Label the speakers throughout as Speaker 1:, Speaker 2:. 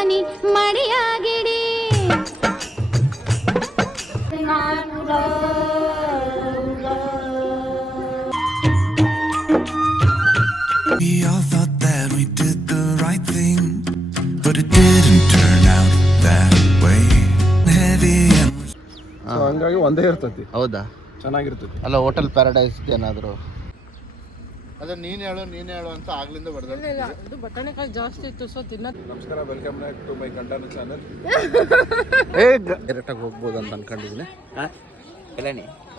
Speaker 1: ಮಡಿಆಗಿಡಿ
Speaker 2: ನಾನು ರಂಗ ಒಂದೇ ಇರ್ತಿತಿ.
Speaker 3: ಹೌದಾ?
Speaker 2: ಚೆನ್ನಾಗಿರ್ತತಿ.
Speaker 3: ಅಲ್ಲ ಹೋಟೆಲ್ ಪ್ಯಾರಡೈಸ್ ಏನಾದರೂ ಅದೇ ನೀನ್ ಹೇಳು ನೀನ್ ಹೇಳು ಅಂತ ಆಗ್ಲಿಂದ ಅದು
Speaker 4: ಇದು ಬಟಾಣಿಕಾಯಿ ಜಾಸ್ತಿ ಇತ್ತು ಸೊ ತಿನ್ನೋದು.
Speaker 2: ನಮಸ್ಕಾರ welcome back to my content channel
Speaker 3: ಡೈರೆಕ್ಟಾಗಿ ಹೋಗ್ಬೋದು ಅಂತ ಅನ್ಕೊಂಡಿದ್ದೀನಿ.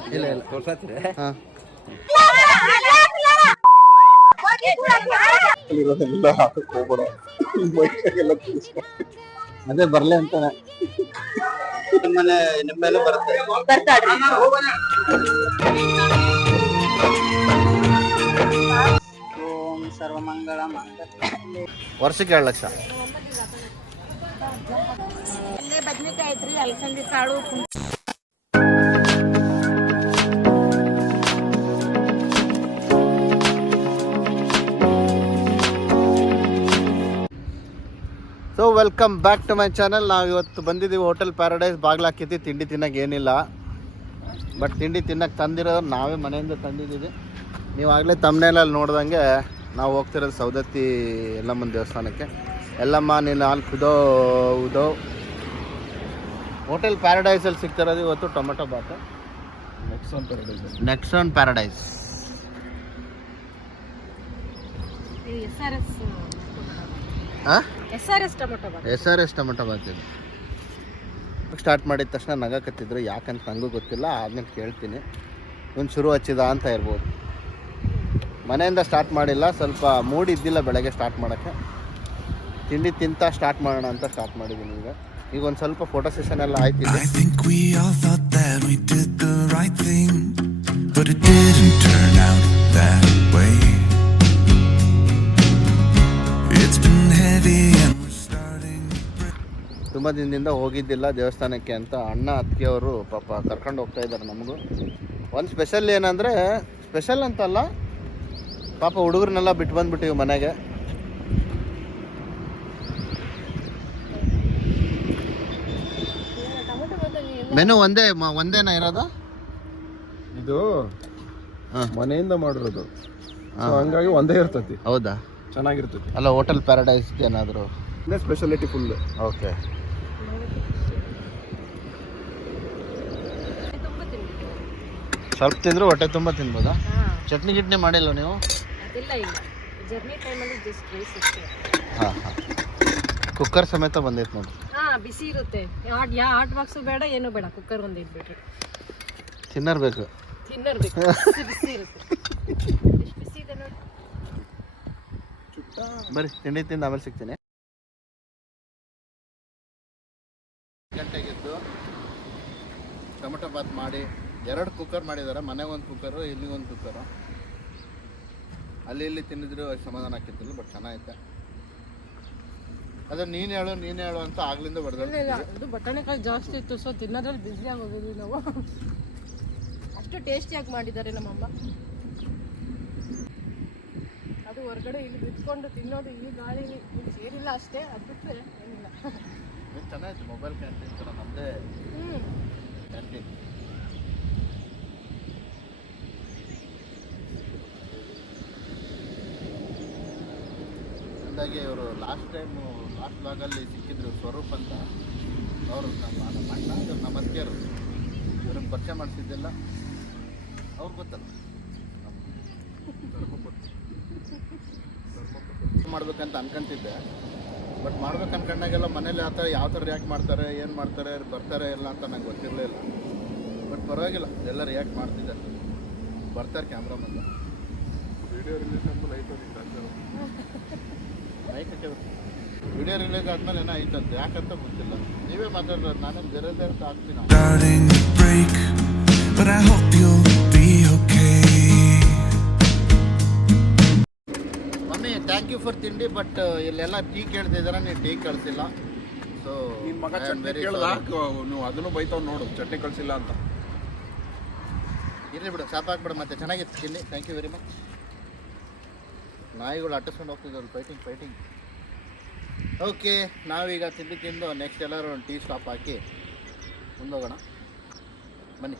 Speaker 3: ಇಲ್ಲ ಇಲ್ಲ. ಹಾ.
Speaker 2: ಇರೋದೆಲ್ಲ ಮೈಕಾಗೆಲ್ಲ ಕೂರಿಸ್ಕೊ.
Speaker 3: ಅದೇ ಬರ್ಲಿ ಅಂತಾನೆ ನಿಮ್ಮನೆ ನಿಮ್ಮೇಲೆ ಬರುತ್ತೆ. ವರ್ಷಕ್ಕೆ ಎರಡು ಲಕ್ಷ?
Speaker 4: ಬದನೆಕಾಯಿ ಐತ್ರಿ ಅಲಸಂದಿ ಕಾಳು
Speaker 3: so welcome back to my channel ನಾವು ಇವತ್ತು ಬಂದಿದ್ದೀವಿ ಹೋಟೆಲ್ ಪ್ಯಾರಡೈಸ್ ಬಾಗ್ಲಾಕಿತಿ ತಿಂಡಿ ತಿನ್ನೋಕೆ ಏನಿಲ್ಲ. ಬಟ್ ತಿಂಡಿ ತಿನ್ನಕ್ಕೆ ತಂದಿರೋದು ನಾವೇ ಮನೆಯಿಂದ ತಂದಿದ್ದೀವಿ. ನೀವಾಗಲೇ ಆಗಲೇ ತಮ್ಮನೇಲಲ್ಲಿ ನೋಡ್ದಂಗೆ ನಾವು ಹೋಗ್ತಿರೋದು ಸೌದತ್ತಿ ಎಲ್ಲಮ್ಮನ ದೇವಸ್ಥಾನಕ್ಕೆ. ಎಲ್ಲಮ್ಮ ನೀನು ಹಾಲು ಕುದೋ ಉದೋ. ಹೋಟೆಲ್ ಪ್ಯಾರಡೈಸಲ್ಲಿ ಸಿಗ್ತಿರೋದು ಇವತ್ತು tomato bath.
Speaker 2: Next one paradise
Speaker 3: next on paradise
Speaker 4: S R S
Speaker 3: tomato
Speaker 4: S R S tomato bath.
Speaker 3: S R S tomato ಬಾತಿದೆ start ಮಾಡಿದ ತಕ್ಷಣ ನಗಕತ್ತಿದ್ರು ಯಾಕಂತ ನನಗೂ ಗೊತ್ತಿಲ್ಲ ಆದ್ಮೇಲೆ ಕೇಳ್ತೀನಿ. ಒಂದು ಶುರು ಹಚ್ಚಿದ ಅಂತ ಇರ್ಬೋದು. ಮನೆಯಿಂದ ಸ್ಟಾರ್ಟ್ ಮಾಡಿಲ್ಲ ಸ್ವಲ್ಪ ಮೂಡ್ ಇದ್ದಿಲ್ಲ ಬೆಳಗ್ಗೆ ಸ್ಟಾರ್ಟ್ ಮಾಡೋಕ್ಕೆ. ತಿಂಡಿ ತಿಂತ ಸ್ಟಾರ್ಟ್ ಮಾಡೋಣ ಅಂತ ಸ್ಟಾರ್ಟ್ ಮಾಡಿದ್ದೀನಿ ಈಗ. ಈಗ ಒಂದು ಸ್ವಲ್ಪ ಫೋಟೋ ಸೆಷನ್ ಎಲ್ಲ
Speaker 1: break.
Speaker 3: ತುಂಬ ದಿನದಿಂದ ಹೋಗಿದ್ದಿಲ್ಲ ದೇವಸ್ಥಾನಕ್ಕೆ ಅಂತ ಅಣ್ಣ ಅತ್ತಿಗೆಯವರು ಪಾಪ ಕರ್ಕೊಂಡು ಹೋಗ್ತಾ ಇದ್ದಾರೆ ನಮಗೂ. ಒಂದು ಸ್ಪೆಷಲ್ ಏನಂದರೆ ಸ್ಪೆಷಲ್ ಅಂತಲ್ಲ ಪಾಪ ಹುಡುಗರನ್ನೆಲ್ಲ ಬಿಟ್ಟು ಬಂದ್ಬಿಟ್ಟಿವಿ ಮನೆಗೆ. ಮೆನು ಒಂದೇ ಒಂದೇನ ಒಂದೇನಾ ಇರೋದು?
Speaker 2: ಇದು
Speaker 3: ಹಾ.
Speaker 2: ಮನೆಯಿಂದ ಮಾಡಿರೋದು. ಹಂಗಾಗಿ ಒಂದೇ ಇರ್ತತಿ.
Speaker 3: ಹೌದಾ?
Speaker 2: ಚೆನ್ನಾಗಿರ್ತತಿ.
Speaker 3: ಅಲ್ಲ ಹೋಟೆಲ್ ಪ್ಯಾರಡೈಸ್ ಏನಾದರೂ?
Speaker 2: ಇದೇ ಸ್ಪೆಷಾಲಿಟಿ ಫುಲ್
Speaker 3: ಓಕೆ. ಸ್ವಲ್ಪ ತಿಂದ್ರು ಹೊಟ್ಟೆ ತುಂಬ ತಿನ್ಬೋದಾ? ಚಟ್ನಿ ಗಿಟ್ನಿ ಮಾಡಿಲ್ಲ ನೀವು?
Speaker 4: ಅದೆಲ್ಲ ಇಲ್ಲ. ಜರ್ನಿ ಟೈಮಲ್ಲಿ ಜಸ್ಟ್ ರೈಸ್ ಇಷ್ಟೇ.
Speaker 3: ಹಾಂ ಹಾಂ. ಕುಕ್ಕರ್ ಸಮೇತ ಬಂದೈತೆ ನೋಡಿ.
Speaker 4: ಹಾಂ ಬಿಸಿ ಇರುತ್ತೆ. ಹಾಟ್ ಯಾ ಹಾಟ್ ಬಾಕ್ಸು ಬೇಡ ಏನು ಬೇಡ. ಕುಕ್ಕರ್ ಒಂದು ಇಟ್ಬಿಟ್ರಿ.
Speaker 3: ತಿನ್ನರ್ಬೇಕು
Speaker 4: ತಿನ್ನರ್ಬೇಕು ಬಿಸಿ ಬಿಸಿ ಇರುತ್ತೆ. ಎಷ್ಟು ಬಿಸಿ ಇದೆ ನೋಡಿ.
Speaker 3: ಬರ್ರಿ ತಿಂಡಿ ತಿಂದು ಆಮೇಲೆ ಸಿಗ್ತೀನಿ. ಗಂಟೆಗೆದ್ದು ಟೊಮೆಟೊ ಬಾತ್ ಮಾಡಿ ಎರಡು ಕುಕ್ಕರ್ ಮಾಡಿದ್ದಾರೆ ಮನೆಗೆ ಒಂದು ಕುಕ್ಕರು ಇಲ್ಲಿಗೆ ಒಂದು ಕುಕ್ಕರು ಅಲ್ಲಿ ಇಲ್ಲಿ ತಿನ್ನಿದ್ರು ಸಮಾಧಾನ ಆಕಿತ್ತಿಲ್ಲ ಬಟ್ ಚೆನ್ನಾಗೈತೆ. ಅದು ನೀನ್ ಹೇಳು ನೀನ್ ಹೇಳು ಅಂತ ಆಗ್ಲಿಂದ ಬರ್ದ
Speaker 4: ಇದು ಬಟಾಣಿಕಾಯಿ ಜಾಸ್ತಿ ಇತ್ತು ಸೊ ತಿನ್ನೋದ್ರಲ್ಲಿ ಬಿಸಿ ಆಗೋಗಿದ್ವಿ ನಾವು. ಅಷ್ಟು ಟೇಸ್ಟಿಯಾಗಿ ಮಾಡಿದ್ದಾರೆ ನಮ್ಮಮ್ಮ. ಅದು ಹೊರಗಡೆ ಇಲ್ಲಿ ಬಿತ್ಕೊಂಡು ತಿನ್ನೋದು ಈ ಗಾಳಿ ಏನಿಲ್ಲ ಅಷ್ಟೇ ಅದು ಬಿಟ್ಟರೆ ಏನಿಲ್ಲ.
Speaker 3: ಚೆನ್ನಾಗಿತ್ತು ಮೊಬೈಲ್ ಕ್ಯಾಂಟೀನ್ ಥರ ನಮ್ಮದೇ
Speaker 4: ಹ್ಮ್.
Speaker 3: ಕ್ಯಾಂಟೀನ್ ಅಂದಾಗೆ ಇವರು ಲಾಸ್ಟ್ ಟೈಮು ಲಾಸ್ಟ್ ಬ್ಲಾಗಲ್ಲಿ ಸಿಕ್ಕಿದ್ರು ಸ್ವರೂಪ್ ಅಂತ. ಅವರು ನಮ್ಮ ನಮ್ಮ ಅಣ್ಣ ಇವ್ರು ನಮ್ಮ ಅತ್ತಿಯರು. ಇವ್ರನ್ನ ಪರಿಚಯ ಮಾಡಿಸಿದ್ದೆಲ್ಲ. ಅವ್ರು ಗೊತ್ತಲ್ಲ. ಮಾಡ್ಬೇಕಂತ ಅನ್ಕೊಂತಿದ್ದೆ. ಬಟ್ ಮಾಡ್ಬೇಕು ಅನ್ಕೊಂಡಾಗೆಲ್ಲ ಮನೇಲಿ ಆ ಥರ ಯಾವ ಥರ ರಿಯಾಕ್ಟ್ ಮಾಡ್ತಾರೆ ಏನು ಮಾಡ್ತಾರೆ ಬರ್ತಾರೆ ಇಲ್ಲ ಅಂತ ನಂಗೆ ಗೊತ್ತಿರಲಿಲ್ಲ. ಬಟ್ ಪರವಾಗಿಲ್ಲ ಎಲ್ಲ ರಿಯಾಕ್ಟ್ ಮಾಡ್ತಿದ್ದಾರೆ ಬರ್ತಾರೆ ಕ್ಯಾಮ್ರಾ ಮುಂದೆ
Speaker 2: video release
Speaker 3: like video release ಆದ್ಮೇಲೆ ಏನೋ ಐತಂತೆ ಯಾಕಂತ ಗೊತ್ತಿಲ್ಲ. ನೀವೇ ಮಾತಾಡೋದು ನಾನೇನು ಬೇರೆ ಅಂತ ಹಾಕ್ತೀನಿ
Speaker 1: Starting to break, but I hope you'll be okay.
Speaker 3: Mummy thank you for ತಿಂಡಿ ಬಟ್ ಇಲ್ಲೆಲ್ಲ ಟೀ ಕೇಳ್ತಿದಾರ ನೀವು ಟೀ ಕಳಿಸಿಲ್ಲ. ಸೊ
Speaker 2: ನಿನ್ ಮಗ ಚಟ್ನಿ ಕೇಳ್ದ? ನೀವು ಅದನ್ನು ಬೈತಾವ್ ನೋಡು ಚಟ್ನಿ ಕಳ್ಸಿಲ್ಲ ಅಂತ.
Speaker 3: ಇರಲಿ ಬಿಡು ಸಾಪಾಕ್ಬಿಡು ಮತ್ತೆ. ಚೆನ್ನಾಗಿತ್ತು ತಿಂಡಿ. ಥ್ಯಾಂಕ್ ಯು ವೆರಿ ಮಚ್ ನಾಯಿಗಳು ಅಟ್ಟಿಸ್ಕೊಂಡು ಹೋಗ್ತಿದ್ದಾರೆ ಫೈಟಿಂಗ್ ಫೈಟಿಂಗ್ ಓಕೆ ನಾವೀಗ ತಿಂದು ತಿಂದು ನೆಕ್ಸ್ಟ್ ಎಲ್ಲರೂ ಒಂದು ಟೀ ಸ್ಟಾಪ್ ಹಾಕಿ ಮುಂದೋಗೋಣ. ಬನ್ನಿ.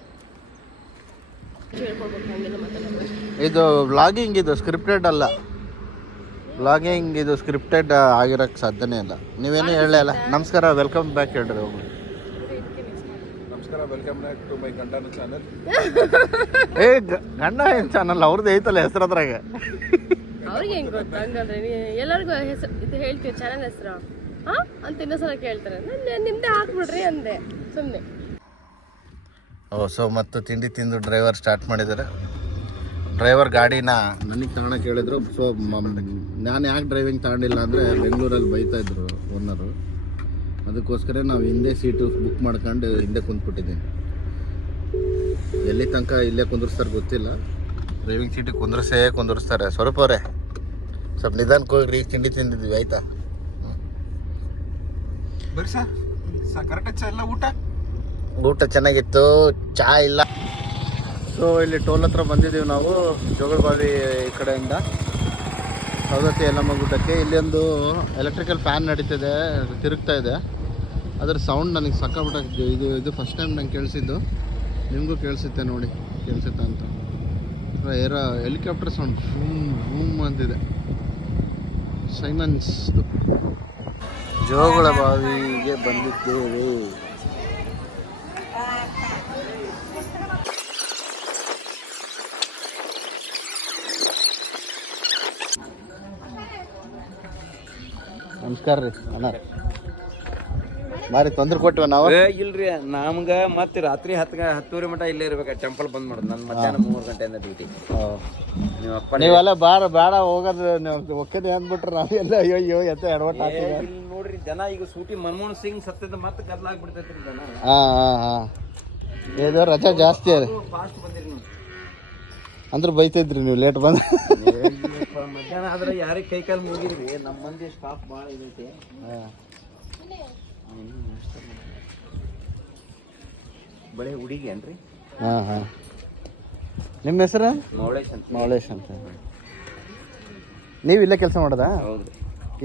Speaker 3: ಇದು ವ್ಲಾಗಿಂಗ್ ಇದು ಸ್ಕ್ರಿಪ್ಟೆಡ್ ಅಲ್ಲ. ವ್ಲಾಗಿಂಗ್ ಇದು ಸ್ಕ್ರಿಪ್ಟೆಡ್ ಆಗಿರೋಕ್ಕೆ ಸಾಧ್ಯನೇ ಇಲ್ಲ. ನೀವೇನು ಹೇಳಲೇ ಅಲ್ಲ ನಮಸ್ಕಾರ ವೆಲ್ಕಮ್ ಬ್ಯಾಕ್ ಹೇಳ್ರಿ ಹೋಗಿ
Speaker 2: ನಮಸ್ಕಾರ ವೆಲ್ಕಮ್ ಬ್ಯಾಕ್ ಟು ಮೈ ಗಂಡನ ಚಾನಲ್
Speaker 3: ಏ ಗ- ಗಂಡ ಏನು ಚಾನಲ್ ಅವ್ರದ್ದು ಐತಲ್ಲ ಹೆಸರು ಅದ್ರಾಗ
Speaker 4: ಅವ್ರಿಗೆ ಹೆಂಗ್ ಗೊತ್ತಾ? ಹಂಗಂದ್ರೆ ಎಲ್ಲರಿಗೂ ಹೆಸರು ಇದು ಹೇಳ್ತೀವಿ ಚಾನಲ್ ಹೆಸರು. ಹಾ? ಅಂತ ಇನ್ನೊಂದ್ಸಲ ಕೇಳ್ತಾರೆ. ನಾನು ನಿಮ್ದೇ ಹಾಕ್ಬಿಡ್ರಿ ಅಂದೆ. ಸುಮ್ಮನೆ
Speaker 3: ಓ ಸೊ ಮತ್ತು ತಿಂಡಿ ತಿಂದು ಡ್ರೈವರ್ ಸ್ಟಾರ್ಟ್ ಮಾಡಿದ್ದಾರೆ ಡ್ರೈವರ್ ಗಾಡಿನ ನನಗೆ ತಗೊಳಕ್ಕೆ ಹೇಳಿದ್ರು ಸೊ ನಾನು ಯಾಕೆ ಡ್ರೈವಿಂಗ್ ತಗೊಂಡಿಲ್ಲ ಅಂದರೆ ಬೆಂಗಳೂರಲ್ಲಿ ಬೈತಾ ಇದ್ರು ಓನರು ಅದಕ್ಕೋಸ್ಕರ ನಾವು ಹಿಂದೆ ಸೀಟು ಬುಕ್ ಮಾಡ್ಕೊಂಡು ಹಿಂದೆ ಕುಂತ್ಬಿಟ್ಟಿದ್ದೀನಿ ಎಲ್ಲಿ ತನಕ ಇಲ್ಲೇ ಕುಂದಿರ್ಸ್ತಾರೆ ಗೊತ್ತಿಲ್ಲ. ಡ್ರೈವಿಂಗ್ ಸೀಟಿಗೆ ಕುಂದ್ರಸೇ ಕುಂದಿರ್ಸ್ತಾರೆ. ಸ್ವರೂಪ ಅವರೇ ಸ್ವಲ್ಪ ನಿಧಾನಕ್ಕೆ ರೀ ತಿಂಡಿ ತಿಂದಿದ್ವಿ ಆಯ್ತಾ?
Speaker 2: ಬರ್ರಿ ಸರ್. ಸರ್ ಕರೆಕ್ಟ್ ಎಲ್ಲ ಊಟ?
Speaker 3: ಊಟ ಚೆನ್ನಾಗಿತ್ತು ಚಹಾ ಇಲ್ಲ. ಸೊ ಇಲ್ಲಿ ಟೋಲ್ ಹತ್ರ ಬಂದಿದ್ದೀವಿ ನಾವು ಜೋಗಬಾವಿ ಈ ಕಡೆಯಿಂದ. ಸವದತ್ತಿ ಎಲ್ಲಮ್ಮ ಗುಡ್ಡಕ್ಕೆ ಇಲ್ಲಿ ಒಂದು ಎಲೆಕ್ಟ್ರಿಕಲ್ ಫ್ಯಾನ್ ನಡೀತಿದೆ ತಿರುಗ್ತಾ ಇದೆ. ಅದರ ಸೌಂಡ್ ನನಗೆ ಸಕ್ಕಾಬಿಟ್ಟು ಇದು ಇದು ಫಸ್ಟ್ ಟೈಮ್ ನಂಗೆ ಕೇಳಿಸಿದ್ದು. ನಿಮಗೂ ಕೇಳಿಸುತ್ತೆ ನೋಡಿ ಕೇಳಿಸುತ್ತೆ ಅಂತ. ಏರೋ ಹೆಲಿಕಾಪ್ಟರ್ ಸೌಂಡ್ ಹ್ಞೂ ಭೂಮ್ ಅಂತಿದೆ. ಸೈಮನ್ಸ್ ಜೋಗಳ ಬಾವಿಗೆ ಬಂದಿದ್ದೇವೆ. ನಮಸ್ಕಾರ ರೀ ಅಣ್ಣ. ಮಾರಿ ತೊಂದ್ರೆ ಕೊಟ್ಟಿವ ನಾವು.
Speaker 5: ಏ ಇಲ್ರಿ ನಮ್ಗ ಮತ್ತೆ ರಾತ್ರಿ ಹತ್ತು ಹತ್ತುವರೆ ಮಟ ಇಲ್ಲೇ ಇರ್ಬೇಕು ಟೆಂಪಲ್ ಬಂದ್ ಮಾಡೋದು. ನನ್ ಮಧ್ಯಾಹ್ನ ಮೂರು ಗಂಟೆಯಿಂದ ಡ್ಯೂಟಿ ನೀವು ಅಪ್ಪ
Speaker 3: ನೀವೆಲ್ಲ ಬಾರ ಬೇಡ ಹೋಗೋದು ನೀವು ಒಕ್ಕದೆ ಅಂದ್ಬಿಟ್ರೆ ನಾವೆಲ್ಲ ಅಯ್ಯೋ ಅಯ್ಯೋ ಎತ್ತ ಹಾಕಿದೆ
Speaker 5: ಇಲ್ಲಿ ನೋಡ್ರಿ ಜನ ಈಗ ಸೂಟಿ ಮನಮೋಹನ್ ಸಿಂಗ್ ಸತ್ಯದ ಮತ್ತೆ ಕದ್ಲಾಗ್ಬಿಡ್ತೈತ್ರಿ ಜನ.
Speaker 3: ಹಾಂ ಹಾಂ ಹಾಂ. ಇದು ರಜಾ ಜಾಸ್ತಿ ಅದ.
Speaker 5: ಫಾಸ್ಟ್ ಬಂದಿರಿ ನೀವು.
Speaker 3: ಅಂದ್ರೆ ಬೈತಿದ್ರಿ ನೀವು ಲೇಟ್ ಬಂದು.
Speaker 5: ಮಧ್ಯಾಹ್ನ ಆದ್ರೆ ಯಾರಿಗೆ ಕೈ ಕಾಲು ಮುಗಿದ್ರಿ? ನಮ್ಮ ಮಂದಿ ಸ್ಟಾಫ್ ಭಾಳ ಇದೈತಿ. ಬಳೆ ಹುಡುಗಿ ಏನ್ರಿ?
Speaker 3: ಹಾಂ ಹಾಂ. ನಿಮ್ಮ ಹೆಸರು?
Speaker 5: ಮೌಳೇಶ್ ಅಂತ.
Speaker 3: ಮೌಳೇಶ್ ಅಂತ. ನೀವು ಇಲ್ಲೇ ಕೆಲಸ ಮಾಡೋದಾ?
Speaker 5: ಹೌದು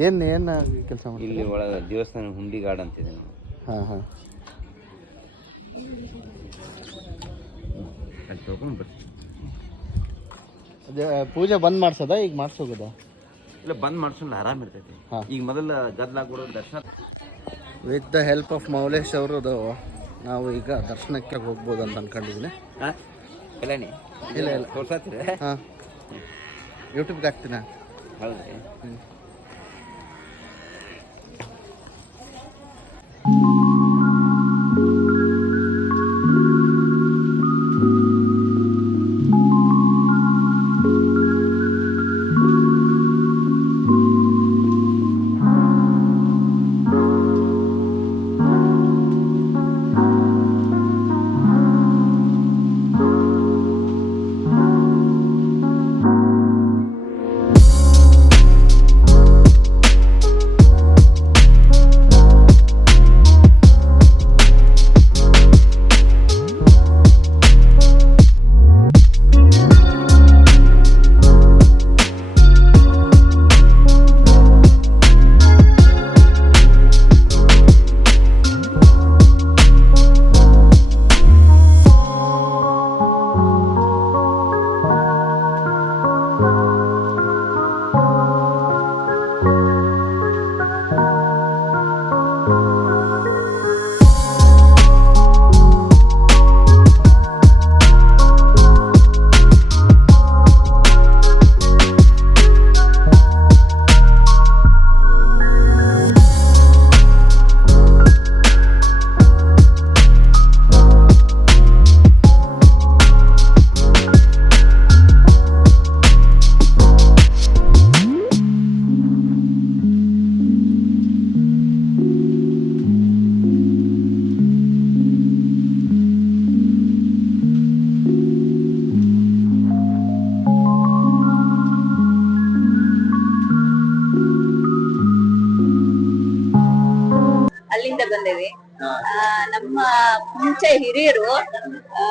Speaker 3: ಏನು ಏನು ಕೆಲಸ ಮಾಡಿ
Speaker 5: ಇಲ್ಲಿ ಒಳಗೆ ದೇವಸ್ಥಾನ ಹುಂಡಿ ಗಾರ್ಡ್ ಅಂತಿದೆ
Speaker 3: ಹಾಂ ಹಾಂ.
Speaker 5: ಅಲ್ಲಿ ತಗೊಂಡ್ ಬರ್ರಿ.
Speaker 3: ಅದೇ ಪೂಜೆ ಬಂದ್ ಮಾಡ್ಸೋದಾ? ಈಗ ಮಾಡ್ಸೋಗೋದಾ?
Speaker 5: ಇಲ್ಲ ಬಂದ್ ಮಾಡ್ಸೋಣ ಆರಾಮ್ ಇರ್ತೈತಿ. ಈಗ ಮೊದಲ ಗದ್ಲಾಗ್ಬಿಡೋ ದರ್ಶನ.
Speaker 3: With the help of Moulesh ಅವರದು ನಾವು ಈಗ ದರ್ಶನಕ್ಕೆ ಹೋಗ್ಬೋದು ಅಂತ ಅನ್ಕೊಂಡಿದ್ದೀನಿ ಇಲ್ಲ, ಇಲ್ಲ. ಹಾಂ. ಯೂಟ್ಯೂಬ್ಗೆ ಹಾಕ್ತೀನಿ?
Speaker 5: ಹೌದ್ರಿ.
Speaker 6: ಮುಂಚೆ ಹಿರಿಯರು. ಆ,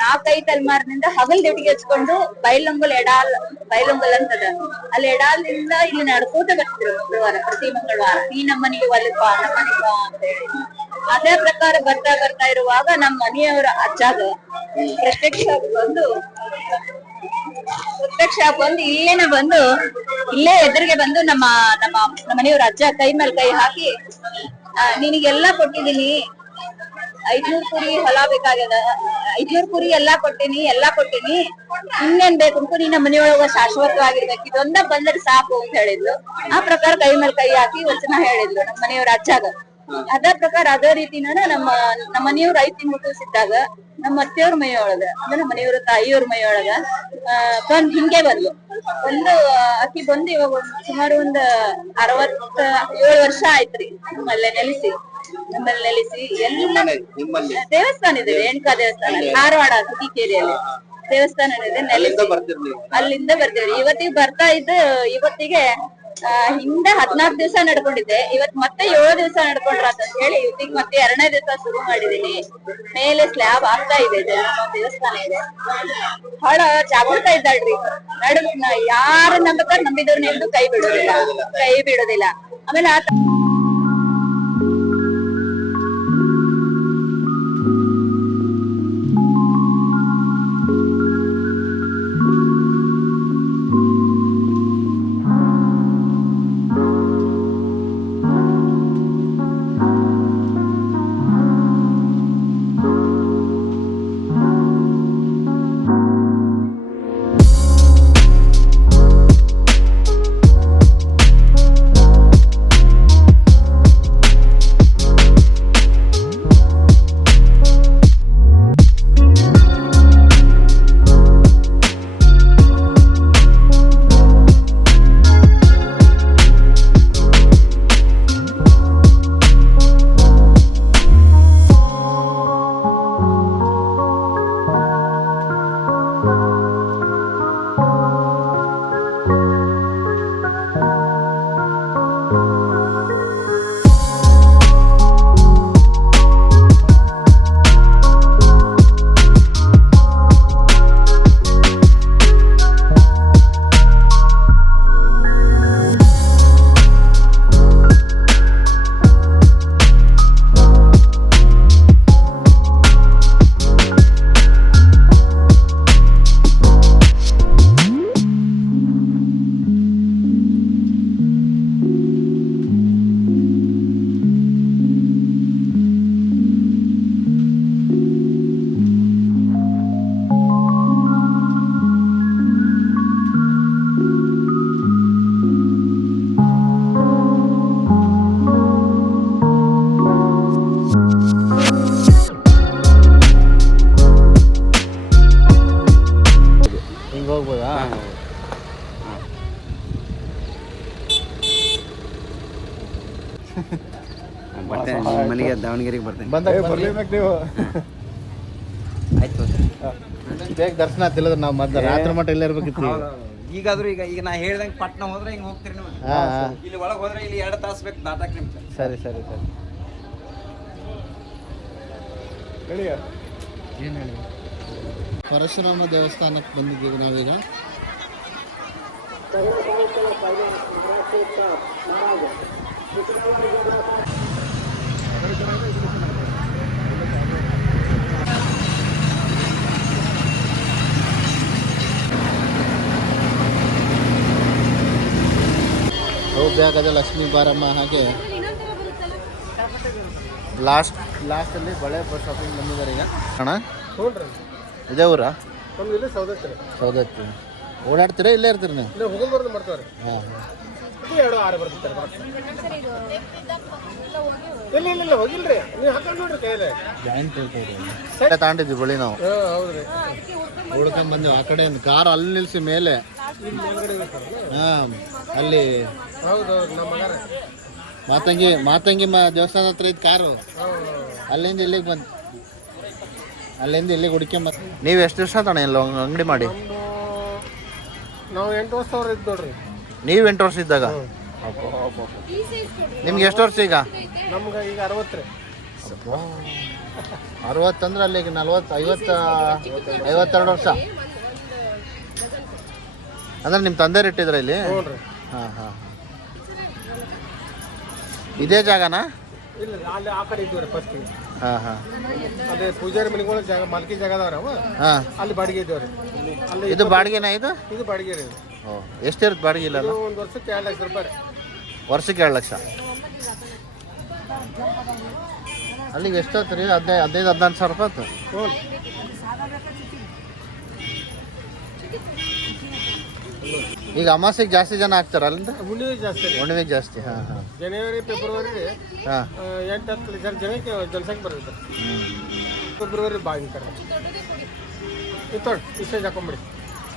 Speaker 6: ನಾಲ್ಕೈದು ತಲೆಮಾರಿನಿಂದ ಹಗಲ್ ಡ್ಯೂಟಿಗೆ ಹಚ್ಕೊಂಡು ಬೈಲೊಂಗಲ್ ಎಡಾಲ್ ಬೈಲೊಂಗಲ್ ಅಂತದ. ಅಲ್ಲಿ ಎಡಾಲ್ನಿಂದ ಇಲ್ಲಿ ನಡ್ಕೋತ ಬರ್ತಿದ್ರು ಮಂಗಳವಾರ ಪ್ರತಿ ಮಂಗಳವಾರ. ಈ ನಮ್ಮನಿಗೆ ಹೊಲಪ್ಪ ನಮ್ಮನಿಗೆ ಅಂತ ಹೇಳಿ ಅದೇ ಪ್ರಕಾರ ಬರ್ತಾ ಬರ್ತಾ ಇರುವಾಗ ನಮ್ಮ ಮನೆಯವರ ಅಜ್ಜಾಗ ಪ್ರತ್ಯಕ್ಷ ಬಂದು ಪ್ರತ್ಯಕ್ಷ ಬಂದು ಇಲ್ಲೇನ ಬಂದು ಇಲ್ಲೇ ಎದುರಿಗೆ ಬಂದು ನಮ್ಮ ನಮ್ಮ ನಮ್ಮ ಮನೆಯವ್ರ ಅಜ್ಜ ಕೈ ಮೇಲೆ ಕೈ ಹಾಕಿ ನಿನಗೆಲ್ಲಾ ಕೊಟ್ಟಿದೀನಿ ಐದ್ನೂರ್ ಕುರಿ ಹೊಲ ಬೇಕಾಗ್ಯದ. ಐದ್ನೂರ್ ಕುರಿ ಎಲ್ಲಾ ಕೊಟ್ಟಿನಿ ಎಲ್ಲಾ ಕೊಟ್ಟಿನಿ. ಇನ್ನೇನ್ ಬೇಕು ನಿನ್ನ ನೀನ್ ಮನೆಯೊಳಗ ಶಾಶ್ವತವಾಗಿರ್ಬೇಕು. ಇದೊಂದ ಬಂದ್ರ ಸಾಕು ಅಂತ ಹೇಳಿದ್ಲು. ಆ ಪ್ರಕಾರ ಕೈ ಮೇಲೆ ಕೈ ಹಾಕಿ ವಚನ ಹೇಳಿದ್ಲು ನಮ್ಮ ಮನೆಯವ್ರ ಅಚ್ಚಾಗ ಅದರ ಪ್ರಕಾರ ಅದೇ ರೀತಿನ ನಮ್ಮ ನಮ್ಮ ಮನೆಯವ್ರ ಐದ್ ತಿಂಗಳು ನಮ್ಮ ಅತ್ತೆಯವ್ರ ಮೈಯೊಳಗ ಅಂದ್ರೆ ನಮ್ಮ ಮನೆಯವ್ರ ತಾಯಿಯವ್ರ ಮೈಯೊಳಗ ಆ, ಬಂದ್ ಹಿಂಗೆ ಬಂದ್ಲು. ಒಂದು ಅಕ್ಕಿ ಬಂದು ಇವಾಗ ಸುಮಾರು ಒಂದ್ ಅರವತ್ತ ಏಳು ವರ್ಷ ಆಯ್ತ್ರಿ. ನಮ್ಮಲ್ಲೇ ನೆಲೆಸಿ. ನಮ್ಮಲ್ಲಿ ನೆಲೆಸಿ ಎಲ್ಲ
Speaker 3: ನಿಮ್ಮಲ್ಲಿ.
Speaker 6: ದೇವಸ್ಥಾನ ಇದೆ ರೇಣುಕಾ ದೇವಸ್ಥಾನ. ಧಾರವಾಡ ಸುದಿಕೇರಿಯಲ್ಲಿ ದೇವಸ್ಥಾನ ಇದೆ ನೆಲೆಸಿ ಅಲ್ಲಿಂದ ಬರ್ತೀವಿ ಇವತ್ತಿಗೆ ಬರ್ತಾ ಇದ್ದು ಇವತ್ತಿಗೆ ಹಿಂದೆ ಹದ್ನಾಲ್ಕು ದಿವಸ ನಡ್ಕೊಂಡಿದ್ದೆ. ಇವತ್ ಮತ್ತೆ ಏಳು ದಿವಸ ನಡ್ಕೊಂಡ್ರ ಅಂತ ಹೇಳಿ ಇವತ್ತಿಗೆ ಮತ್ತೆ ಎರಡನೇ ದಿವಸ ಶುರು ಮಾಡಿದೀನಿ ಮೇಲೆ ಸ್ಲ್ಯಾಬ್ ಆಗ್ತಾ ಇದೆ ದೇವಸ್ಥಾನ ಇದೆ. ಬಹಳ ಜಾಗೃತ ಇದ್ದಾಳ್ರಿ. ನಡು ಯಾರ ನಂಬಕ ನಂಬಿದವ್ರನ್ನ ಎಂದು ಕೈ ಬಿಡೋದಿಲ್ಲ. ಕೈ ಬಿಡೋದಿಲ್ಲ. ಆಮೇಲೆ ಆತ
Speaker 5: ದಾವಣಗೆರೆಗೆ ಬರ್ತೇನೆ.
Speaker 3: ಬಂದಾಗ
Speaker 2: ಬರ್ಲೇಬೇಕು ನೀವು
Speaker 5: ಆಯ್ತು
Speaker 3: ಬೇಗ ದರ್ಶನ ತಿಲ್ಲದ್ರೆ ನಾವು ಮತ್ತೆ ರಾತ್ರಿ ಮಟ್ಟ ಇಲ್ಲೇ ಇರ್ಬೇಕಿತ್ತು ಈಗ.
Speaker 5: ಈಗಾದ್ರೂ ಈಗ ಈಗ ನಾ ಹೇಳ್ದಂಗೆ ಪಟ್ನ ಹೋದ್ರೆ ಹಿಂಗೆ ಹೋಗ್ತೀರಿ ನೀವು. ಇಲ್ಲಿ ಒಳಗೆ ಹೋದ್ರೆ ಇಲ್ಲಿ ಎರಡು ತಾಸು ಬೇಕು ನಾಟಕ ನಿಮ್ಗೆ
Speaker 3: ಸರಿ ಸರಿ ಸರಿ. ಏನು ಹೇಳಿ ಪರಶುರಾಮ ದೇವಸ್ಥಾನಕ್ಕೆ ಬಂದಿದ್ದೀವಿ ನಾವೀಗ. ಹೋಗ್ಬೇಕಾದ ಲಕ್ಷ್ಮೀ ಬಾರಮ್ಮ ಹಾಗೆ ಲಾಸ್ಟ್ ಲಾಸ್ಟಲ್ಲಿ ಬಳೆ ಶಾಪಿಂಗ್ ಬಂದಿದ್ದಾರೆ ಈಗ. ಅಣ್ಣ? ಇದೇ ಊರ? ಸೌದತ್ತಿ ಓಡಾಡ್ತೀರಾ ಇಲ್ಲೇ ಇರ್ತೀರಿ ನೀವು ಹಾಂ.
Speaker 2: ಎರಡು ಆರು ಬರ್ತಾರೆ ಇಲ್ಲ ಇಲ್ಲ ಇಲ್ಲ ಹೋಗಿಲ್ರಿ. ನೀವು ಹಾಕೊಂಡು ನೋಡ್ರಿ ಕೈಯಲ್ಲಿ.
Speaker 3: ಜಾಯಿಂಟ್ ಇರ್ತೀರಿ ತಗೊಂಡಿದ್ವಿ ಬಳಿ ನಾವು.
Speaker 2: ಹಾಂ ಹೌದ್ರಿ.
Speaker 3: ಹುಡ್ಕೊಂಡ್ ಬಂದೆವು. ಆ ಕಡೆ ಒಂದು ಕಾರ್ ಅಲ್ಲಿ ನಿಲ್ಸಿ ಮೇಲೆ. ಹಾಂ ಅಲ್ಲಿ.
Speaker 2: ನಮ್ಮ ಮಗಾರ
Speaker 3: ಮಾತಂಗಿ ಮಾತಂಗಿ ಮ ದೇವಸ್ಥಾನ ಹತ್ರ ಇದ್ ಕಾರು. ಅಲ್ಲಿಂದ ಇಲ್ಲಿಗೆ ಬಂದ್. ಅಲ್ಲಿಂದ ಇಲ್ಲಿಗೆ ಹುಡ್ಕೊಂಬ ನೀವು ಎಷ್ಟು ವರ್ಷ ತಾಣ ಇಲ್ಲ ಅಂಗಡಿ ಮಾಡಿ?
Speaker 2: ನಾವು ಎಂಟು ವರ್ಷ ಅವ್ರ ಇದ್ದು ನೋಡ್ರಿ.
Speaker 3: ನೀವು ಎಂಟು ವರ್ಷ ಇದ್ದಾಗ? ನಿಮ್ಗೆ ಎಷ್ಟು ವರ್ಷ ಈಗ?
Speaker 2: ನಮ್ಗೆ ಈಗ ಅರವತ್ತು
Speaker 3: ಅರವತ್ತಂದ್ರೆ ಅಲ್ಲಿಗೆ ನಲ್ವತ್ತು ಐವತ್ತು ಐವತ್ತೆರಡು ವರ್ಷ? ಅಂದ್ರೆ ನಿಮ್ಮ ತಂದೆ ಇಟ್ಟಿದ್ರ ಇಲ್ಲಿ? ಹಾಂ ಹಾಂ. ಇದೇ ಜಾಗನಾ?
Speaker 7: ಇಲ್ಲ ಅಲ್ಲಿ ಆ ಕಡೆ ಇದ್ದೀವಿ ಫಸ್ಟ್
Speaker 3: ಹಾಂ ಹಾಂ.
Speaker 7: ಅದೇ ಪೂಜಾರಿ ಮನೆಗಳ ಜಾಗ ಮಾಲ್ಕಿ ಜಾಗ ಅದಾವ್ರಿ ಅವ?
Speaker 3: ಹಾಂ.
Speaker 7: ಅಲ್ಲಿ ಬಾಡಿಗೆ ಇದ್ದೇವ್ರಿ ಅಲ್ಲಿ
Speaker 3: ಇದು ಬಾಡಿಗೆನಾ ಇದು?
Speaker 7: ಇದು ಬಾಡಿಗೆ ರೀ.
Speaker 3: ಓ ಎಷ್ಟಿರುತ್ತೆ ಬಾಡಿಗೆ ಇಲ್ಲ
Speaker 7: ಒಂದು ವರ್ಷಕ್ಕೆ ಎರಡು ಲಕ್ಷ ರೂಪಾಯಿ
Speaker 3: ವರ್ಷಕ್ಕೆ ಎರಡು ಲಕ್ಷ. ಅಲ್ಲಿಗೆ ಎಷ್ಟಾಯ್ತು ರೀ ಹದಿನೈದು ಹದಿನೈದು ಹದಿನಾರು ಸಾವಿರ ರೂಪಾಯಿ ಆಯ್ತು ಈಗ ಅಮಾಸೆಗೆ ಜಾಸ್ತಿ ಜನ ಆಗ್ತಾರ ಅಲ್ಲಿಂದ?
Speaker 7: ಹುಣ್ಣಿಮೆ ಜಾಸ್ತಿ
Speaker 3: ಹುಣ್ಣಿಮೆ ಜಾಸ್ತಿ ಹಾಂ ಹಾಂ.
Speaker 7: ಜನವರಿ ಫೆಬ್ರವರಿ
Speaker 3: ಹಾಂ.
Speaker 7: ಎಂಟು ಹತ್ತು ಜನ ಜನಕ್ಕೆ ಜನಸಂಖ್ಯೆ ಬರುತ್ತೆ. ಫೆಬ್ರವರಿ ಭಯಂಕರ ಇದು ಇಷ್ಟೇ ಹಾಕೊಂಬಿಡಿ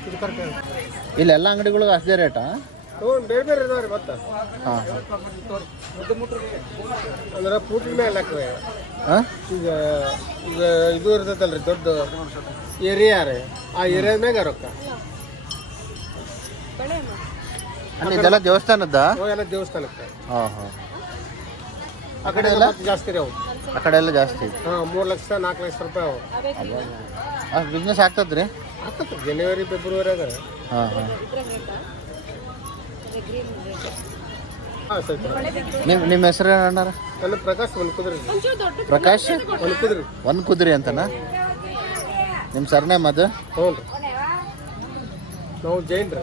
Speaker 7: ಇದು ಕರೆಕ್ಟ್
Speaker 3: ಇಲ್ಲೆಲ್ಲ ಅಂಗಡಿಗಳಿಗೆ ಅಷ್ಟೇ ರೇಟಾ?
Speaker 7: ಹ್ಞೂ ಬೇರೆ ಬೇರೆ ಇದಾವ್ರಿ ಮತ್ತೆ.
Speaker 3: ಹಾಂ.
Speaker 7: ಅಂದ್ರೆ ಪೂಟಿ ಮೇಲೆ ಹಾಕ್ರಿ.
Speaker 3: ಹಾಂ?
Speaker 7: ಈಗ ಈಗ ಇದು ಇರ್ತೈತಲ್ರಿ ದೊಡ್ಡ ಏರಿಯಾ ರೀ. ಆ ಏರಿಯಾದ ಮ್ಯಾಗ ರೊಕ್ಕ.
Speaker 3: ಅಲ್ಲಿ ಇದೆಲ್ಲ ದೇವಸ್ಥಾನದ
Speaker 7: ಅವೆಲ್ಲ ದೇವಸ್ಥಾನಕ್ಕೆ.
Speaker 3: ಹಾಂ ಹಾಂ.
Speaker 7: ಆ ಕಡೆ ಎಲ್ಲ ಜಾಸ್ತಿ ರೀ ಅವು.
Speaker 3: ಆ ಕಡೆ ಎಲ್ಲ ಜಾಸ್ತಿ?
Speaker 7: ಹಾಂ ಮೂರು ಲಕ್ಷ ನಾಲ್ಕು ಲಕ್ಷ ರೂಪಾಯಿ ಅವು.
Speaker 3: ಬಿಸ್ನೆಸ್ ಆಗ್ತದೆ ರೀ
Speaker 7: ಆಗ್ತದೆ ಜನವರಿ ಫೆಬ್ರವರಿ ಅದ
Speaker 3: ಹಾಂ ಹಾಂ. ನಿಮ್ಮ ನಿಮ್ಮ ಹೆಸರು ಅಣ್ಣಾರ?
Speaker 7: ನನ್ನ ಪ್ರಕಾಶ್ ಒಂದು ಕುದ್ರಿ.
Speaker 3: ಪ್ರಕಾಶ್?
Speaker 7: ಒಂದು ಕುದ್ರಿ.
Speaker 3: ಒಂದು ಕುದುರೆ ಅಂತನಾ? ನಿಮ್ಮ ಸರ್ನೇಮ್ ಅದು?
Speaker 7: ಹ್ಞೂ ರೀ. ನಾವು ಜೈನ್ ರೀ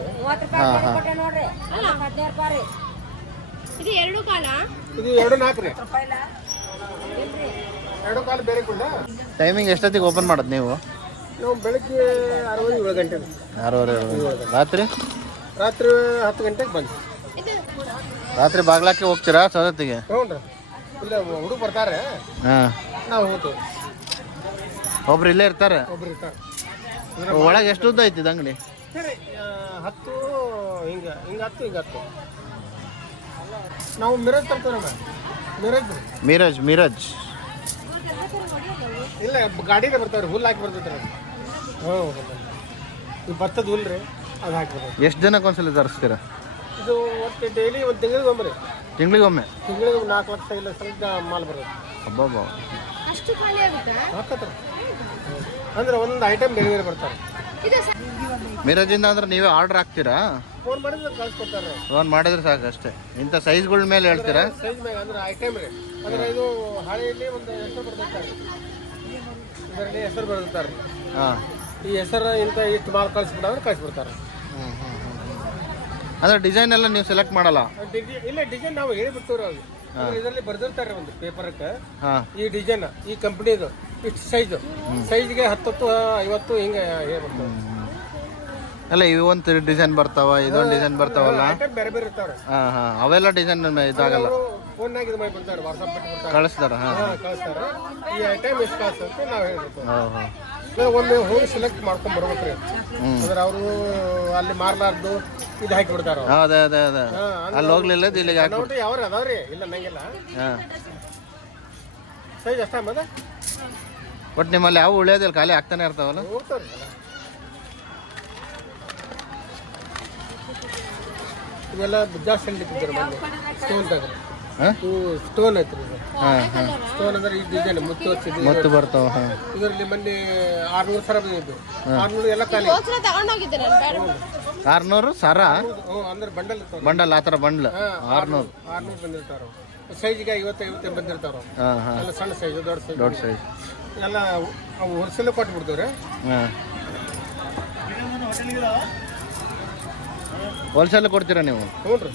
Speaker 3: ಹಾಂ ಹಾಂ.
Speaker 4: ಇದು ಎರಡು ಕಾಲ?
Speaker 7: ಇದು ಎರಡು ನಾಲ್ಕು ರೀ. ಎರಡು ಕಾಲ ಬೇರೆ ಕೂಡ.
Speaker 3: ಟೈಮಿಂಗ್ ಎಷ್ಟೊತ್ತಿಗೆ ಓಪನ್ ಮಾಡೋದು ನೀವು?
Speaker 7: ನಾವು ಬೆಳಗ್ಗೆ ಅರವತ್ತು ಏಳು ಗಂಟೆ
Speaker 3: ಆರೂವರೆ ರಾತ್ರಿ?
Speaker 7: ರಾತ್ರಿ ಹತ್ತು ಗಂಟೆಗೆ ಬಂದು
Speaker 3: ರಾತ್ರಿ ಬಾಗ್ಲಾಕೆ ಹೋಗ್ತೀರಾ ಸದತ್ತಿಗೆ?
Speaker 7: ಹ್ಞೂ ರೀ ಇಲ್ಲ ಹುಡುಗ ಬರ್ತಾರೆ.
Speaker 3: ಹಾಂ.
Speaker 7: ನಾವು ಹೋಗ್ತೀವಿ.
Speaker 3: ಒಬ್ರು ಇಲ್ಲೇ ಇರ್ತಾರೆ?
Speaker 7: ಒಬ್ರು ಇರ್ತಾರೆ.
Speaker 3: ಒಳಗೆ ಎಷ್ಟು ಉದ್ದ ಐತಿ ಇದು ಅಂಗಡಿ?
Speaker 7: ಸರಿ ಹತ್ತು ಹಿಂಗೆ ಹಿಂಗೆ ಹತ್ತು ಹಿಂಗೆ ಹತ್ತು. ನಾವು ಮಿರಜ್ ತರ್ತೀವಮ್ಮ ಮಿರಜ್
Speaker 3: ಮಿರಜ್
Speaker 7: ಇಲ್ಲ ಗಾಡಿಗೆ ಬರ್ತಾವ್ರಿ ಹುಲ್ಲು ಹಾಕಿ ಬರ್ತೈತ್ರಿ ರೀ ಹ್ಞೂ ಈ ಭತ್ತದ ಹುಲ್ಲು ರೀ. ಅದು
Speaker 3: ಎಷ್ಟು ಜನಕ್ಕೆ ಒಂದ್ಸಲ ತರಿಸ್ತೀರಾ?
Speaker 7: ಇದು ಒಟ್ಟು ಡೈಲಿ ಒಂದು ತಿಂಗಳಿಗೊಮ್ಮೆ ರೀ.
Speaker 3: ತಿಂಗಳಿಗೊಮ್ಮೆ
Speaker 7: ತಿಂಗಳಿಗೆ ಒಂದು ನಾಲ್ಕು ಲಕ್ಷ ಇಲ್ಲ ಸರಿದ ಮಾಲ್ ಬರ್ತೈತೆ
Speaker 3: ಹಬ್ಬಬ್ಬ
Speaker 4: ಅಷ್ಟು ಖಾಲಿ ಆಗುತ್ತಾ?
Speaker 7: ಹಾಕತ್ರಿ. ಅಂದ್ರೆ ಒಂದು ಐಟಮ್ ಬೇರೆ ಬೇರೆ ಬರ್ತಾರೆ
Speaker 3: ಮಿರಜಿಂದ ಅಂದ್ರೆ ನೀವೇ ಆರ್ಡರ್ ಹಾಕ್ತೀರಾ?
Speaker 7: ಫೋನ್ ಮಾಡಿದ್ರೆ ಕಳ್ಸಿಕೊಡ್ತಾರೆ.
Speaker 3: ಫೋನ್ ಮಾಡಿದ್ರೆ ಸಾಕು ಅಷ್ಟೇ. ಇಂಥ ಸೈಜ್ಗಳ ಮೇಲೆ ಹೇಳ್ತೀರಾ?
Speaker 7: ಸೈಜ್ ಮ್ಯಾಗ ಅಂದ್ರೆ ಐಟಮ್ ರೀ. ಅಂದ್ರೆ ಇದು ಹಳೆಯಲ್ಲಿ ಒಂದು ಹೆಸರು ಬರ್ತಾರೆ ಇದರಲ್ಲಿ ಹೆಸರು ಬರ್ತಾರೆ
Speaker 3: ಹಾಂ.
Speaker 7: ಈ ಹೆಸರು ಇಂಥ ಇಷ್ಟು ಮಾಲ್ ಕಳ್ಸಿಬಿಡಂದ್ರೆ ಕಳ್ಸಿಬಿಡ್ತಾರೆ.
Speaker 3: ಅಂದ್ರೆ ಡಿಸೈನ್ ಎಲ್ಲ ನೀವು ಸೆಲೆಕ್ಟ್ ಮಾಡಲ್ಲ?
Speaker 7: ಇಲ್ಲ ಡಿಸೈನ್ ನಾವು ಹೇಳಿಬಿಡ್ತೀವಿ ಅವ್ರಿಗೆ. ಇದರಲ್ಲಿ ಬರ್ದಿರ್ತಾರೆ ಒಂದು ಪೇಪರ್ಕ್ಕೆ
Speaker 3: ಹಾಂ.
Speaker 7: ಈ ಡಿಸೈನ್ ಈ ಕಂಪ್ನಿದು ಇಷ್ಟು ಸೈಜು ಸೈಜ್ಗೆ ಹತ್ತತ್ತು ಐವತ್ತು ಹಿಂಗೆ ಹೇಳ್ಬಿಡ್ತಾರೆ
Speaker 3: ಅಲ್ಲ ಇವೊಂದು ಡಿಸೈನ್ ಬರ್ತಾವ ಇದೊಂದು ಡಿಸೈನ್ ಬರ್ತಾವಲ್ಲ?
Speaker 7: ಬೇರೆ ಬೇರೆ ಇರ್ತಾವ್ರೆ.
Speaker 3: ಹಾಂ ಹಾಂ. ಅವೆಲ್ಲ ಡಿಸೈನ್ ಇದಾಗಲ್ಲ?
Speaker 7: ಫೋನ್ ಫೋನ್ನಾಗ ಇದು ಮಾಡಿ ಬರ್ತಾರೆ ವಾಟ್ಸಪ್
Speaker 3: ಕಳಿಸ್ತಾರ ಹಾಂ.
Speaker 7: ಹಾಂ ಕಳಿಸ್ತಾರೆ. ಈ ಐಟಮ್ ಎಷ್ಟು ಕಾಸು ಅಂತ ನಾವು ಹೇಳ್ಬಿಡ್ತೀವಿ
Speaker 3: ಹಾಂ ಹಾಂ.
Speaker 7: ಒಮ್ಮೆ ಹೋಗಿ ಸೆಲೆಕ್ಟ್ ಮಾಡ್ಕೊಂಡ್ ಬರ್ಬೇಕ್ರಿ. ಅಂದ್ರೆ ಅವರು ಅಲ್ಲಿ ಮಾರ್ಲಾರ್ದು ಇದು ಹಾಕಿ ಬಿಡ್ತಾರೆ.
Speaker 3: ಅದೇ ಅದೇ ಅದೇ. ಅಲ್ಲಿ ಹೋಗ್ಲಿಲ್ಲ ಇಲ್ಲಿಗೆ ಹಾಕಿ
Speaker 7: ನೋಡ್ರಿ ಯಾವ ಅದಾವ್ರಿ ಇಲ್ಲ ನಂಗಿಲ್ಲ. ಸೈಜ್ ಅಷ್ಟ ಮದ
Speaker 3: ಬಟ್ ನಿಮ್ಮಲ್ಲಿ ಯಾವ ಉಳಿಯೋದಿಲ್ಲ ಖಾಲಿ ಆಗ್ತಾನೆ ಇರ್ತಾವಲ್ಲ?
Speaker 7: ಇವೆಲ್ಲ ಜಾಸ್ತಿ ಸ್ಟೋನ್ ತಗ
Speaker 3: ಹಾಂ
Speaker 7: ಇವು ಸ್ಟೋನ್ ಐತ್ರಿ
Speaker 3: ಹಾಂ
Speaker 7: ಸ್ಟೋನ್ ಅಂದ್ರೆ ಈ ಡಿಸೈನ್ ಮುತ್ತು ಹಚ್ಚಿದ್ದು
Speaker 3: ಮತ್ತು ಬರ್ತಾವ ಹಾಂ.
Speaker 7: ಇದರಲ್ಲಿ ಮೊನ್ನೆ ಆರ್ನೂರು ಸರ ಬಂದಿದ್ದು. ಆರ್ನೂರು ಎಲ್ಲ ಖಾಲಿ.
Speaker 3: ಆರ್ನೂರು ಸರ?
Speaker 7: ಹ್ಞೂ ಅಂದ್ರೆ ಬಂಡಲ್ ಇರ್ತಾವ
Speaker 3: ಬಂಡಲ್ ಆ ಥರ ಬಂಡ್ಲ್ ಆರ್ನೂರು
Speaker 7: ಆರ್ನೂರು. ಬಂದಿರ್ತಾರ ಸೈಜ್ಗೆ ಐವತ್ತು ಐವತ್ತು ಬಂದಿರ್ತಾರ
Speaker 3: ಹಾಂ ಹಾಂ.
Speaker 7: ಎಲ್ಲ ಸಣ್ಣ ಸೈಜ್ ದೊಡ್ಡ ಸೈಜ್
Speaker 3: ದೊಡ್ಡ ಸೈಜ್
Speaker 7: ಎಲ್ಲ ಅವು ಹೋಲ್ಸೇಲ್ ಕೊಟ್ಟು ಬಿಡ್ತೀವ್ರಿ
Speaker 3: ಹಾಂ. ಹೋಲ್ಸೇಲ್ ಕೊಡ್ತೀರಾ ನೀವು?
Speaker 7: ಹ್ಞೂ ರೀ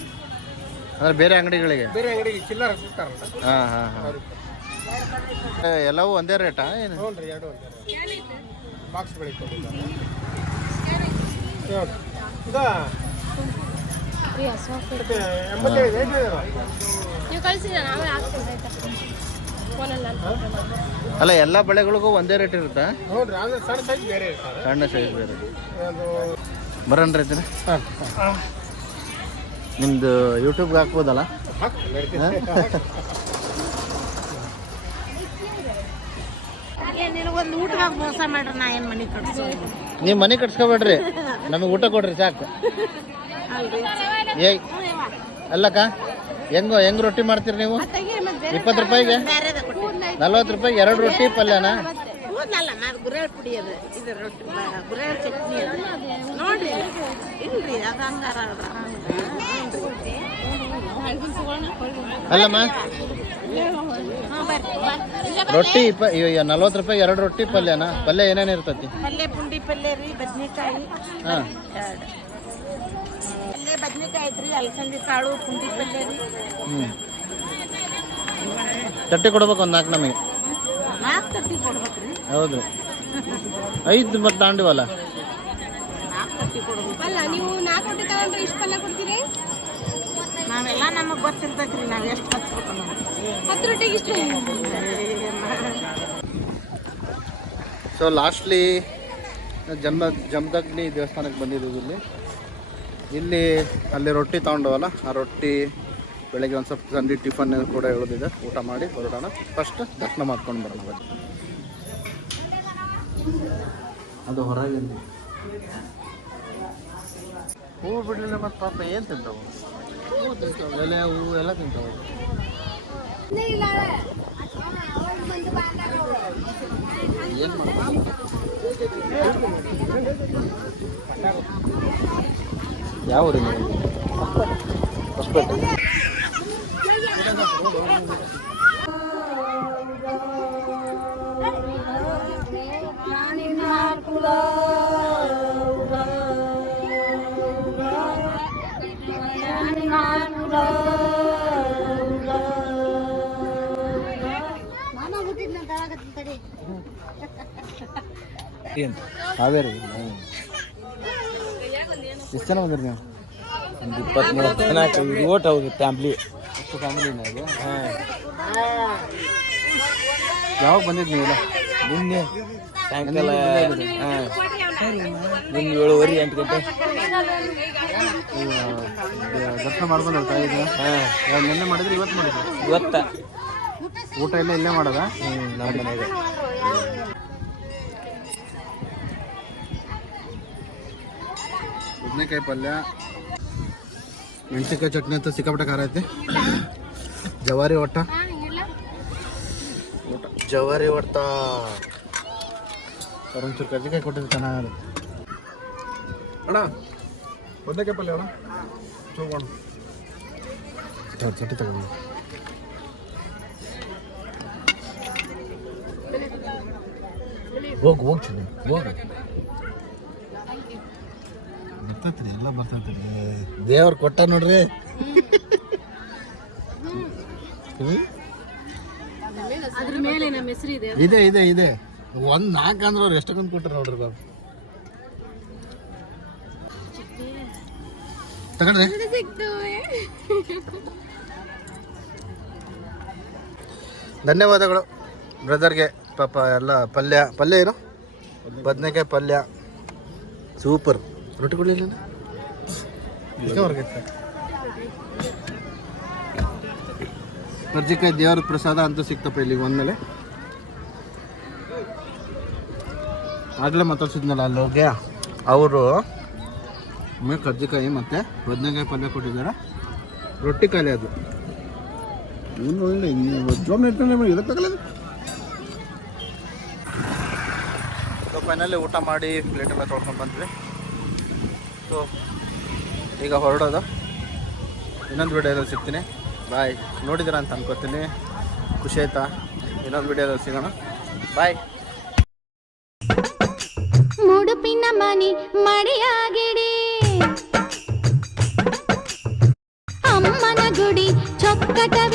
Speaker 3: ಅಂದ್ರೆ ಬೇರೆ ಅಂಗಡಿಗಳಿಗೆ?
Speaker 7: ಬೇರೆ ಅಂಗಡಿಗೆ ಚಿಲ್ಲರ್ ಹಚ್ಬಿಡ್ತಾರಲ್ಲ
Speaker 3: ಹಾಂ ಹಾಂ ಹಾಂ. ಎಲ್ಲವೂ ಒಂದೇ ರೇಟಾ ಏನು?
Speaker 7: ಹ್ಞೂ ರೀ ಎರಡು ಒಂದೇ ಬಾಕ್ಸ್
Speaker 3: ಅಲ್ಲ ಎಲ್ಲ ಬೆಳೆಗಳಿಗೂ ಒಂದೇ ರೇಟ್ ಇರುತ್ತಾ?
Speaker 7: ಸಣ್ಣ ಸೈಜ್ ಬೇರೆ ಬರೋಣ
Speaker 3: ರೈತರ ಇದನ್ನ ನಿಮ್ದು ಯೂಟ್ಯೂಬ್ಗೆ ಹಾಕ್ಬೋದಲ್ಲ? ನೀವು ಮನೆ ಕಟ್ಸ್ಕೊಬೇಡ್ರಿ. ನಮಗೆ ಊಟ ಕೊಡ್ರಿ ಸಾಕು. ಏ ಅಲ್ಲಕ್ಕ ಹೆಂಗೋ ಹೆಂಗ್ ರೊಟ್ಟಿ ಮಾಡ್ತೀರಿ ನೀವು? ಇಪ್ಪತ್ತು ರೂಪಾಯಿಗೆ? ನಲ್ವತ್ತು ರೂಪಾಯಿ ಎರಡು ರೊಟ್ಟಿ ಪಲ್ಯನಾ?
Speaker 8: ಹೌದಲ್ಲ
Speaker 3: ಅಲ್ಲಮ್ಮ? ರೊಟ್ಟಿ ಇಪ್ಪ ನಲ್ವತ್ತು ರೂಪಾಯಿ ಎರಡು ರೊಟ್ಟಿ ಪಲ್ಯನಾ? ಪಲ್ಯ ಏನೇನು ಇರ್ತತಿ?
Speaker 8: ಪಲ್ಯ ಪುಂಡಿ ಪಲ್ಯ ರೀ ಬದ್ನೆಕಾಯಿ
Speaker 3: ಹಾಂ.
Speaker 8: ಪಲ್ಯ ಬದ್ನೆಕಾಯಿ ಐತ್ರಿ ಅಲಸಂದಿ ಕಾಳು ಪುಂಡಿ ಪಲ್ಯ ರೀ.
Speaker 3: ಹ್ಞೂ ತಟ್ಟೆ ಕೊಡ್ಬೇಕು ಒಂದು ನಾಲ್ಕು ನಮಗೆ.
Speaker 8: ನಾಲ್ಕು ತಟ್ಟೆ ಕೊಡ್ಬೇಕು ರೀ.
Speaker 3: ಹೌದು ಐದು ಮತ್ತೆ ತಾಂಡಿವಲ್ಲ
Speaker 8: ನಾಲ್ಕು ತಟ್ಟೆ ಕೊಡ್ಬೇಕು.
Speaker 4: ಅಲ್ಲ ನೀವು ನಾಲ್ಕು ರೊಟ್ಟಿ ತಗೊಂಡ್ರೆ ಇಷ್ಟು ಪಲ್ಯ ಕೊಡ್ತೀರಿ?
Speaker 8: ನಾವೆಲ್ಲ ನಮಗೆ ಗೊತ್ತಿರ್ತೈತ್ರಿ ನಾವು ಎಷ್ಟು ಹಚ್ಬೇಕು
Speaker 4: ಹತ್ತು ರೊಟ್ಟಿಗೆ ಇಷ್ಟ
Speaker 3: ಸೊ ಲಾಸ್ಟ್ಲಿ ಜನ್ಮ ಜಮದಗ್ನಿ ದೇವಸ್ಥಾನಕ್ಕೆ ಬಂದಿದ್ದೀವಿ ಇಲ್ಲಿ. ಇಲ್ಲಿ ಅಲ್ಲಿ ರೊಟ್ಟಿ ತೊಗೊಂಡವಲ್ಲ ಆ ರೊಟ್ಟಿ ಬೆಳಗ್ಗೆ ಒಂದು ಸ್ವಲ್ಪ ಸಂಜೆ ಟಿಫನ್ ಕೂಡ ಹೇಳೋದಿದೆ ಊಟ ಮಾಡಿ ಹೊರಡೋಣ. ಫಸ್ಟ್ ದರ್ಶನ ಮಾಡ್ಕೊಂಡು ಬರೋಣ. ಅದು ಹೊರಗೆ. ಹೂ ಬಿಡಲಿಲ್ಲ ಮತ್ತು ಪಾಪ ಏನು ತಿಂತಾವೆ? ಎಲೆ ಹೂವು ಎಲ್ಲ ತಿಂತಾವೆ ಏನು ಯಾವ ಊರಿಗೆ ಹೊಸಪೇಟೆ ಹಾವೇರಿ ಎಷ್ಟು ಜನ ಬಂದ್ರಿ ನೀವು?
Speaker 5: ಒಂದು ಇಪ್ಪತ್ತ್ಮೂರು ಜನ ಓಟ್ ಹೌದು ಫ್ಯಾಮ್ಲಿ.
Speaker 3: ಅಷ್ಟು ಫ್ಯಾಮಿಲಿನ ಇದು ಯಾವಾಗ ಬಂದಿದ್ದು ನೀವೆಲ್ಲ
Speaker 5: ನಿನ್ನೆ. ಸಾಯಂಕಾಲ ಹಾಂ. ನಿನ್ನೆ ಏಳುವರೆ ಎಂಟು ಗಂಟೆ.
Speaker 3: ದರ್ಶನ ಮಾಡ್ಕೊಂಡು ಹೋಗ್ತಾ ಇದೆ
Speaker 5: ಹಾಂ.
Speaker 3: ನಿನ್ನೆ ಮಾಡಿದ್ರೆ ಇವತ್ತು ಮಾಡಿದ್ರು?
Speaker 5: ಇವತ್ತ.
Speaker 3: ಊಟ ಎಲ್ಲ ಇಲ್ಲೇ ಮಾಡೋದಾ?
Speaker 5: ಹ್ಞೂ ನಮ್ಮ ಮನೆಯಾಗ
Speaker 3: ಬದನೆಕಾಯಿ ಪಲ್ಯ. ಮೆಣಸಿನ್ಕಾಯಿ ಚಟ್ನಿ ಅಂತ ಸಿಕ್ಕಾಪಟ್ಟೆ ಖಾರ ಐತಿ. ಜವಾರಿ ಒಟ್ಟ ಊಟ ಜವಾರಿ ಒಟ್ಟ ಒಂಚೂರು ಕರ್ಜಿಕಾಯಿ ಕೊಟ್ಟಿದ್ದು ಚೆನ್ನಾಗಿರುತ್ತೆ
Speaker 2: ಅಣ್ಣ, ಬದನೆಕಾಯಿ ಪಲ್ಯ ಅಣ್ಣ. ಚೂರು
Speaker 3: ಚಟ್ನಿ ತಗೊಂಡು ಹೋಗಿ. ಹೋಗ್ತೀನಿ ಹೋಗಿ. ಬರ್ತೈತ್ರಿ ಎಲ್ಲ ಬರ್ತೈತ್ರಿ. ದೇವ್ರು ಕೊಟ್ಟ ನೋಡ್ರಿ.
Speaker 4: ಅದ್ರ ಮೇಲೆ ನಮ್ಮ ಹೆಸರು ಇದೆ.
Speaker 3: ಇದೆ ಇದೆ ಇದೆ. ಒಂದ್ ನಾಲ್ಕು ಅಂದ್ರೆ ಅವ್ರು ಎಷ್ಟಕ್ಕೊಂದು ಕೊಟ್ಟರು ನೋಡ್ರಿ ಬಾಬು. ತಗೊಂಡ್ರಿ ಧನ್ಯವಾದಗಳು ಬ್ರದರ್ಗೆ ಪಾಪ ಎಲ್ಲ ಪಲ್ಯ. ಪಲ್ಯ ಏನು? ಬದನೆಕಾಯಿ ಪಲ್ಯ. ಸೂಪರ್. ರೊಟ್ಟಿ ಕೊಡಲಿಲ್ಲ ಕರ್ಜಿಕಾಯಿ ದೇವರ ಪ್ರಸಾದ ಅಂತೂ ಸಿಕ್ತಪ್ಪ ಇಲ್ಲಿ ಒಂದ್ಮೇಲೆ ಆಗಲೇ ಮಾತಾಡ್ಸಿದ್ನಲ್ಲ ಅಲ್ಲಿ ಹೋಗಿ. ಅವರು ಆಮೇಲೆ ಕರ್ಜಿಕಾಯಿ ಮತ್ತು ಬದನೆಕಾಯಿ ಪಲ್ಯ ಕೊಟ್ಟಿದ್ದಾರೆ. ರೊಟ್ಟಿ ಖಾಲಿ ಅದು.
Speaker 2: ಇನ್ನು ಒಳ್ಳೆ ಜೋಮ್ ಇರ್ತಾನೆ ಇದಕ್ಕೆ
Speaker 3: ಫೈನಲಿ ಊಟ ಮಾಡಿ ಪ್ಲೇಟ್ ಎಲ್ಲ ತೊಳ್ಕೊಂಡು ಬಂದ್ವಿ. ಸೊ ಈಗ ಹೊರಡೋದು. ಇನ್ನೊಂದು ವಿಡಿಯೋದಲ್ಲಿ ಸಿಗ್ತೀನಿ. ಬಾಯ್ ನೋಡಿದಿರ ಅಂತ ಅನ್ಕೋತೀನಿ. ಖುಷಿ ಆಯ್ತಾ? ಇನ್ನೊಂದು ವಿಡಿಯೋದಲ್ಲಿ ಸಿಗೋಣ. ಬಾಯ್
Speaker 9: ಮುಡುಪಿನ ಮನಿ ಮಡಿಯಾಗಿಡಿ. ಅಮ್ಮನ ಗುಡಿ ಚೊಕ್ಕಟವಿಡಿ